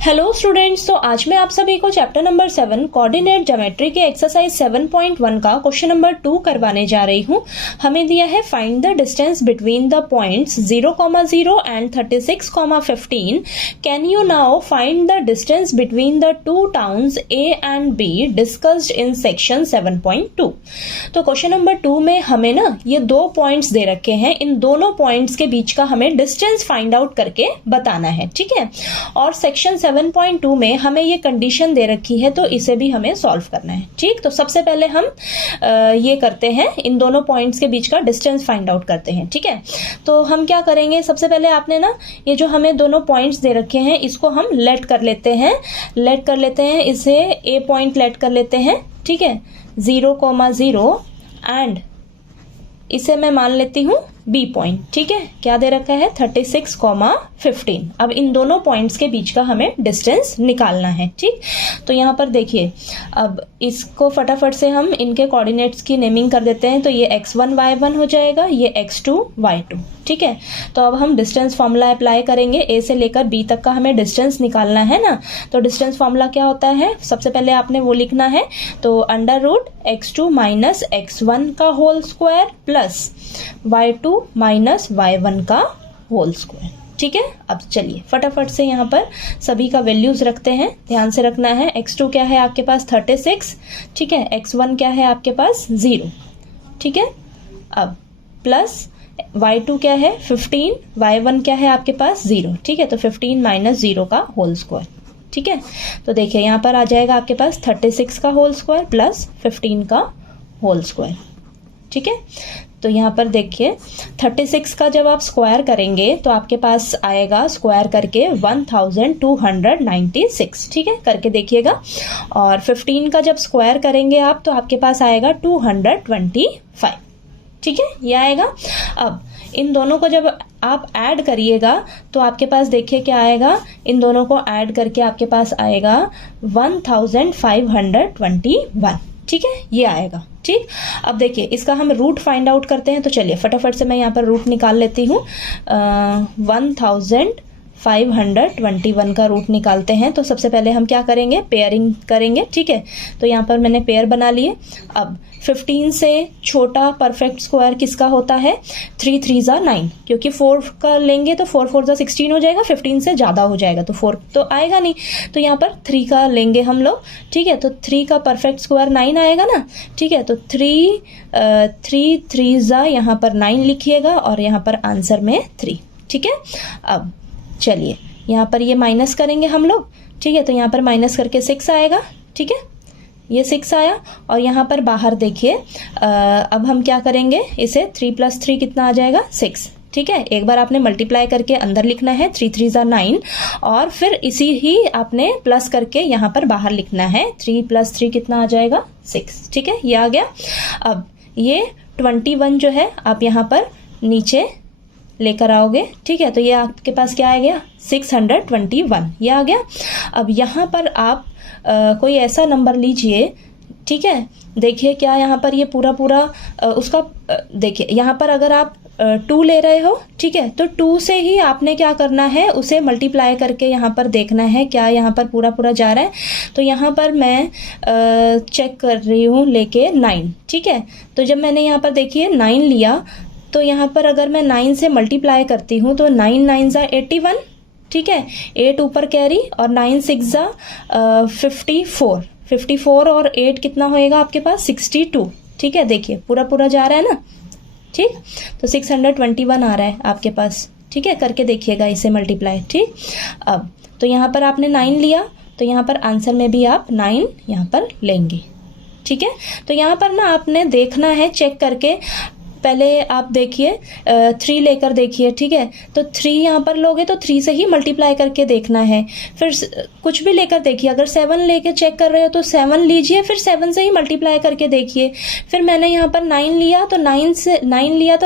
Hello students, तो आज मैं आप सभी को चैप्टर नंबर 7 कोऑर्डिनेट ज्योमेट्री के एक्सरसाइज 7.1 का क्वेश्चन नंबर 2 करवाने जा रही हूँ। हमें दिया है find the distance between the points 0,0 and 36,15। Can you now find the distance between the two towns A and be discussed in section 7.2। तो क्वेश्चन नंबर 2 में हमें ना ये दो पॉइंट्स दे रखे हैं, इन दोनों पॉइंट्स के बीच का हमें डिस्टेंस फाइंड आउट करके बताना है, ठीक है। और सेक्शन 7.2 में हमें ये कंडीशन दे रखी है, तो इसे भी हमें सॉल्व करना है, ठीक। तो सबसे पहले हम ये करते हैं, इन दोनों पॉइंट्स के बीच का डिस्टेंस फाइंड आउट करते हैं, ठीक है। तो हम क्या करेंगे, सबसे पहले आपने ना ये जो हमें दोनों पॉइंट्स दे रखे हैं इसको हम लेट कर लेते हैं, इसे ए पॉइंट लेट कर लेते हैं, ठीक है, 0,0 एंड इसे मैं मान लेती हूँ बी पॉइंट, ठीक है। क्या दे रखा है, 36,15। अब इन दोनों पॉइंट्स के बीच का हमें डिस्टेंस निकालना है, ठीक। तो यहाँ पर देखिए, अब इसको फटाफट से हम इनके कोऑर्डिनेट्स की नेमिंग कर देते हैं। तो ये x1 y1 हो जाएगा, ये x2 y2, ठीक है। तो अब हम डिस्टेंस फॉर्मूला अप्लाई करेंगे, ए से लेकर बी तक का हमें डिस्टेंस निकालना है ना। तो डिस्टेंस फॉर्मूला क्या होता है, सबसे पहले आपने वो लिखना है, तो √x2 माइनस x1 का whole square plus y2 minus y1 का होल स्क्वायर, ठीक है। अब चलिए फटाफट से यहाँ पर सभी का वैल्यूज रखते हैं, ध्यान से रखना है। x2 क्या है आपके पास 36, ठीक है। x1 क्या है आपके पास 0, ठीक है। अब प्लस y2 क्या है 15, y1 क्या है आपके पास 0, ठीक है। तो 15 माइनस 0 का होल स्क्वायर, ठीक है। तो देखिए यहाँ पर आ जाएगा आपके पास 36 का होल स्क्वायर प्लस 15 का होल स्क्वायर, ठीक है। तो यहाँ पर देखिए 36 का जब आप स्क्वायर करेंगे तो आपके पास आएगा स्क्वायर करके 1296, ठीक है, करके देखिएगा। और 15 का जब स्क्वायर करेंगे आप तो आपके पास आएगा 225, ठीक है, ये आएगा। अब इन दोनों को जब आप ऐड करिएगा तो आपके पास देखिए क्या आएगा, इन दोनों को ऐड करके आपके पास आएगा 1521, ठीक है, ये आएगा, ठीक। अब देखिए इसका हम रूट फाइंड आउट करते हैं। तो चलिए फटाफट से मैं यहाँ पर रूट निकाल लेती हूँ। 1521 का रूट निकालते हैं। तो सबसे पहले हम क्या करेंगे, पेयरिंग करेंगे, ठीक है। तो यहाँ पर मैंने पेयर बना लिए। अब 15 से छोटा परफेक्ट स्क्वायर किसका होता है, 3 3 जा 9, क्योंकि 4 का लेंगे तो 4 4 जा 16 हो जाएगा, 15 से ज़्यादा हो जाएगा तो 4 तो आएगा नहीं। तो यहाँ पर 3 का लेंगे हम लोग, ठीक है। तो 3 का परफेक्ट स्क्वायर 9 आएगा ना, ठीक है। तो 3 3 जा यहाँ पर 9 लिखिएगा और यहाँ पर आंसर में 3, ठीक है। अब चलिए यहाँ पर ये माइनस करेंगे हम लोग, ठीक है। तो यहाँ पर माइनस करके 6 आएगा, ठीक है, ये 6 आया। और यहाँ पर बाहर देखिए, अब हम क्या करेंगे, इसे 3 + 3 कितना आ जाएगा 6, ठीक है। एक बार आपने मल्टीप्लाई करके अंदर लिखना है, 3 3 जा 9, और फिर इसी ही आपने प्लस करके यहाँ पर बाहर लिखना है, 3 + 3 कितना आ जाएगा 6, ठीक है, ये आ गया। अब ये 21 जो है आप यहाँ पर नीचे लेकर आओगे, ठीक है। तो ये आपके पास क्या आ गया 621, ये आ गया। अब यहाँ पर आप कोई ऐसा नंबर लीजिए, ठीक है। देखिए क्या यहाँ पर ये पूरा उसका देखिए यहाँ पर अगर आप 2 ले रहे हो, ठीक है, तो 2 से ही आपने क्या करना है, उसे मल्टीप्लाई करके यहाँ पर देखना है क्या यहाँ पर पूरा जा रहा है। तो यहाँ पर मैं चेक कर रही हूँ लेके 9, ठीक है। तो जब मैंने यहाँ पर देखिए 9 लिया, तो यहाँ पर अगर मैं 9 से मल्टीप्लाई करती हूँ तो 9 9 जा 81, ठीक है, 8 ऊपर कैरी और 9 6 जा 54 और 8 कितना होएगा आपके पास 62, ठीक है। देखिए पूरा जा रहा है ना, ठीक। तो 621 आ रहा है आपके पास, ठीक है, करके देखिएगा इसे मल्टीप्लाई, ठीक। अब तो यहाँ पर आपने 9 लिया, तो यहाँ पर आंसर में भी आप 9 यहाँ पर लेंगे, ठीक है। तो यहाँ पर ना आपने देखना है चेक करके, पहले आप देखिए 3 लेकर देखिए, ठीक है। तो 3 यहाँ पर लोगे तो 3 से ही मल्टीप्लाई करके देखना है। फिर कुछ भी लेकर देखिए, अगर 7 लेके चेक कर रहे हो तो 7 लीजिए, फिर 7 से ही मल्टीप्लाई करके देखिए। फिर मैंने यहाँ पर 9 लिया तो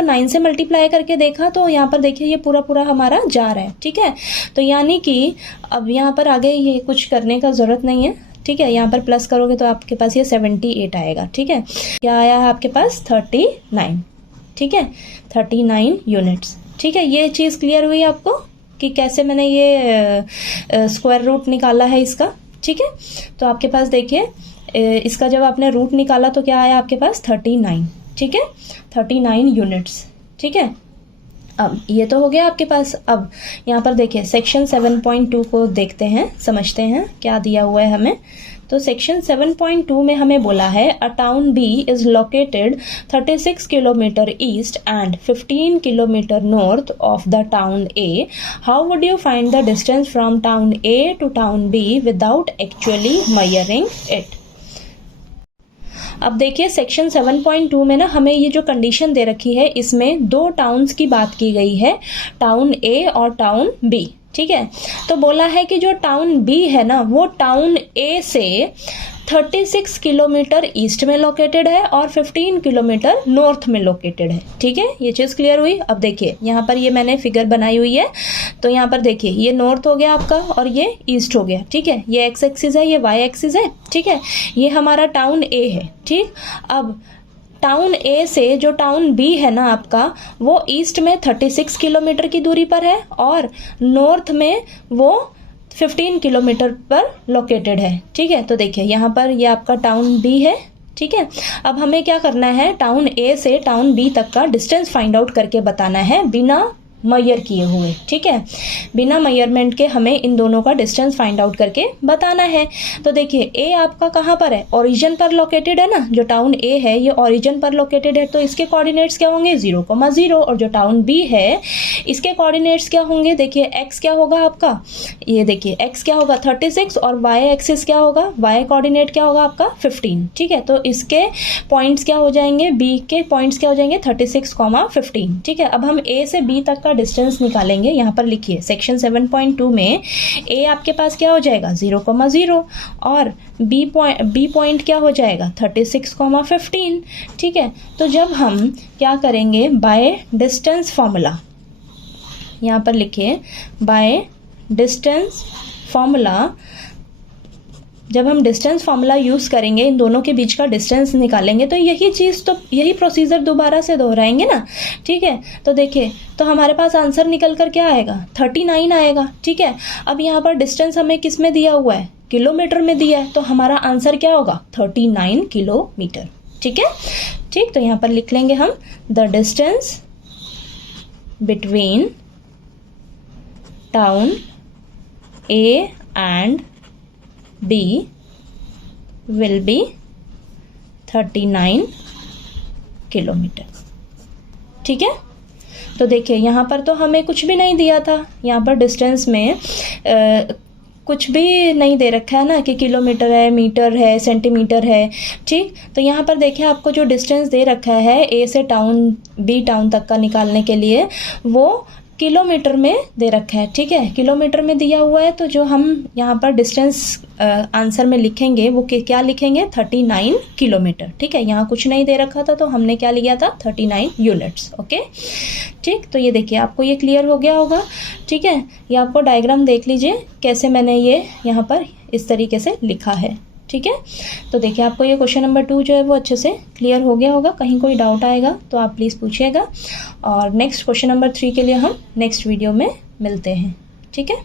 9 से मल्टीप्लाई करके देखा, तो यहाँ पर देखिए ये पूरा हमारा जा रहा है, ठीक है। तो यानी कि अब यहाँ पर आगे ये कुछ करने का जरूरत नहीं है, ठीक है। यहाँ पर प्लस करोगे तो आपके पास ये 78 आएगा, ठीक है। क्या आया है आपके पास 39, ठीक है, 39 यूनिट्स, ठीक है। ये चीज़ क्लियर हुई आपको कि कैसे मैंने ये स्क्वायर रूट निकाला है इसका, ठीक है। तो आपके पास देखिए इसका जब आपने रूट निकाला तो क्या आया आपके पास 39, ठीक है, 39 यूनिट्स, ठीक है। अब ये तो हो गया आपके पास। अब यहाँ पर देखिए सेक्शन 7.2 को देखते हैं, समझते हैं क्या दिया हुआ है हमें। तो सेक्शन 7.2 में हमें बोला है a town B is located 36 kilometre east and 15 kilometre north of the town A. How would you find the distance from town A to town B without actually measuring it. अब देखिए section 7.2 में ना हमें ये जो condition दे रखी है इसमें दो टाउन्स की बात की गई है, टाउन ए और टाउन बी, ठीक है। तो बोला है कि जो टाउन बी है ना वो टाउन ए से 36 किलोमीटर ईस्ट में लोकेटेड है और 15 किलोमीटर नॉर्थ में लोकेटेड है, ठीक है। ये चीज़ क्लियर हुई। अब देखिए यहाँ पर ये मैंने फिगर बनाई हुई है, तो यहाँ पर देखिए ये नॉर्थ हो गया आपका और ये ईस्ट हो गया, ठीक है। ये एक्स एक्सिस है, ये वाई एक्सिस है, ठीक है। ये हमारा टाउन ए है, ठीक। अब टाउन ए से जो टाउन बी है ना आपका वो ईस्ट में 36 किलोमीटर की दूरी पर है और नॉर्थ में वो 15 किलोमीटर पर लोकेटेड है, ठीक है। तो देखिए यहाँ पर ये आपका टाउन बी है, ठीक है। अब हमें क्या करना है, टाउन ए से टाउन बी तक का डिस्टेंस फाइंड आउट करके बताना है बिना मेजर किए हुए, ठीक है। बिना मेजरमेंट के हमें इन दोनों का डिस्टेंस फाइंड आउट करके बताना है। तो देखिए ए आपका कहाँ पर है, ओरिजिन पर लोकेटेड है ना, जो टाउन ए है ये ओरिजिन पर लोकेटेड है, तो इसके कोऑर्डिनेट्स क्या होंगे 0,0। और जो टाउन बी है इसके कोऑर्डिनेट्स क्या होंगे, देखिए एक्स क्या होगा आपका, ये देखिए एक्स क्या होगा 36 और वाई एक्सिस क्या होगा, वाई कोऑर्डिनेट क्या होगा आपका 15, ठीक है। तो इसके पॉइंट्स क्या हो जाएंगे, बी के पॉइंट्स क्या हो जाएंगे 36,15, ठीक है। अब हम ए से बी तक का डिस्टेंस निकालेंगे। यहाँ पर लिखिए सेक्शन 7.2 में ए आपके पास क्या हो जाएगा 0,0 और बी पॉइंट क्या हो जाएगा 36,15, ठीक है। तो जब हम क्या करेंगे बाय डिस्टेंस फॉर्मूला, यहाँ पर लिखिए बाय डिस्टेंस फॉर्मूला, जब हम डिस्टेंस फार्मूला यूज़ करेंगे इन दोनों के बीच का डिस्टेंस निकालेंगे तो यही चीज़, तो यही प्रोसीजर दोबारा से दोहराएंगे ना, ठीक है। तो देखिए तो हमारे पास आंसर निकल कर क्या आएगा 39 आएगा, ठीक है। अब यहाँ पर डिस्टेंस हमें किस में दिया हुआ है, किलोमीटर में दिया है, तो हमारा आंसर क्या होगा 39 किलोमीटर, ठीक है। ठीक, तो यहाँ पर लिख लेंगे हम the distance between town A and B will be 39 kilometre, ठीक है। तो देखिए यहाँ पर तो हमें कुछ भी नहीं दिया था, यहाँ पर डिस्टेंस में कुछ भी नहीं दे रखा है ना कि किलोमीटर है, मीटर है, सेंटीमीटर है, ठीक। तो यहाँ पर देखिए आपको जो डिस्टेंस दे रखा है ए से टाउन बी टाउन तक का निकालने के लिए वो किलोमीटर में दे रखा है, ठीक है, किलोमीटर में दिया हुआ है। तो जो हम यहाँ पर डिस्टेंस आंसर में लिखेंगे वो क्या लिखेंगे 39 किलोमीटर, ठीक है। यहाँ कुछ नहीं दे रखा था तो हमने क्या लिया था 39 यूनिट्स, ओके, ठीक। तो ये देखिए आपको ये क्लियर हो गया होगा, ठीक है। ये आपको डायग्राम देख लीजिए कैसे मैंने ये यहाँ पर इस तरीके से लिखा है, ठीक है। तो देखिए आपको ये क्वेश्चन नंबर 2 जो है वो अच्छे से क्लियर हो गया होगा। कहीं कोई डाउट आएगा तो आप प्लीज़ पूछिएगा और नेक्स्ट क्वेश्चन नंबर 3 के लिए हम नेक्स्ट वीडियो में मिलते हैं, ठीक है।